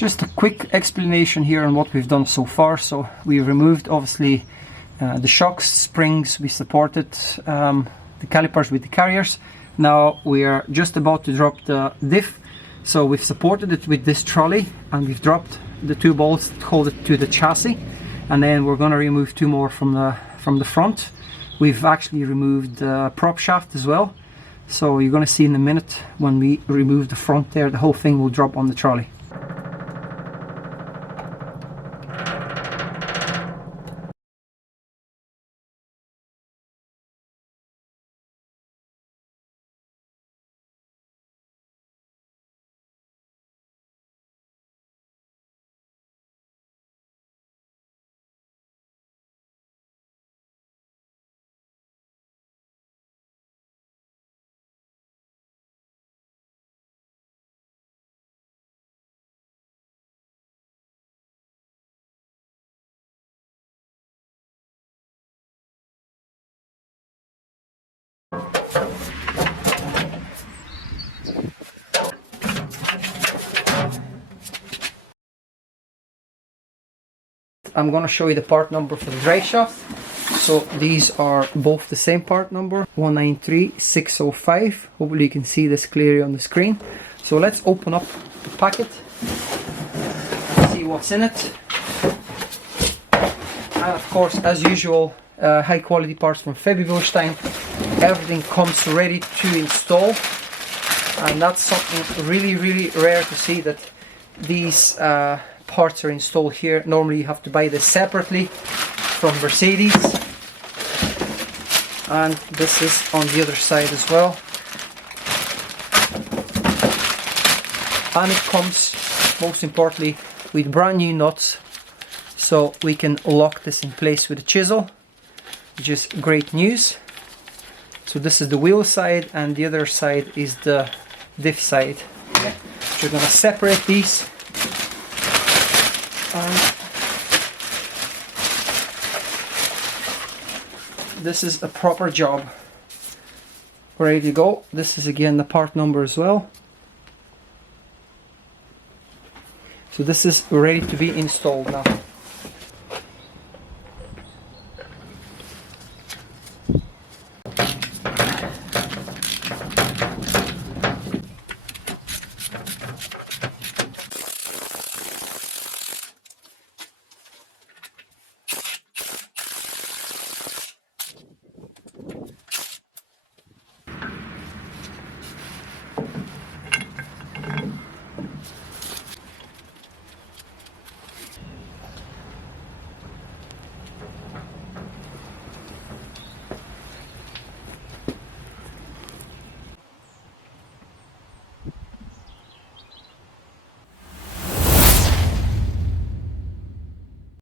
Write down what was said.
Just a quick explanation here on what we've done so far. So we removed obviously the shocks, springs, we supported the calipers with the carriers. Now we are just about to drop the diff. So we've supported it with this trolley and we've dropped the 2 bolts that hold it to the chassis, and then we're going to remove 2 more from the front. We've actually removed the prop shaft as well. So you're going to see in a minute when we remove the front there, the whole thing will drop on the trolley. I'm going to show you the part number for the drive shaft. So these are both the same part number, 193605. Hopefully you can see this clearly on the screen. So let's open up the packet and see what's in it. And of course, as usual, high quality parts from Febi. Everything comes ready to install, and that's something really rare to see, that these parts are installed here. Normally you have to buy this separately from Mercedes, and this is on the other side as well. And it comes, most importantly, with brand new nuts, so we can lock this in place with a chisel, which is great news. So this is the wheel side, and the other side is the diff side. Okay. So we're going to separate these. This is a proper job. Ready to go. This is again the part number as well. So this is ready to be installed now.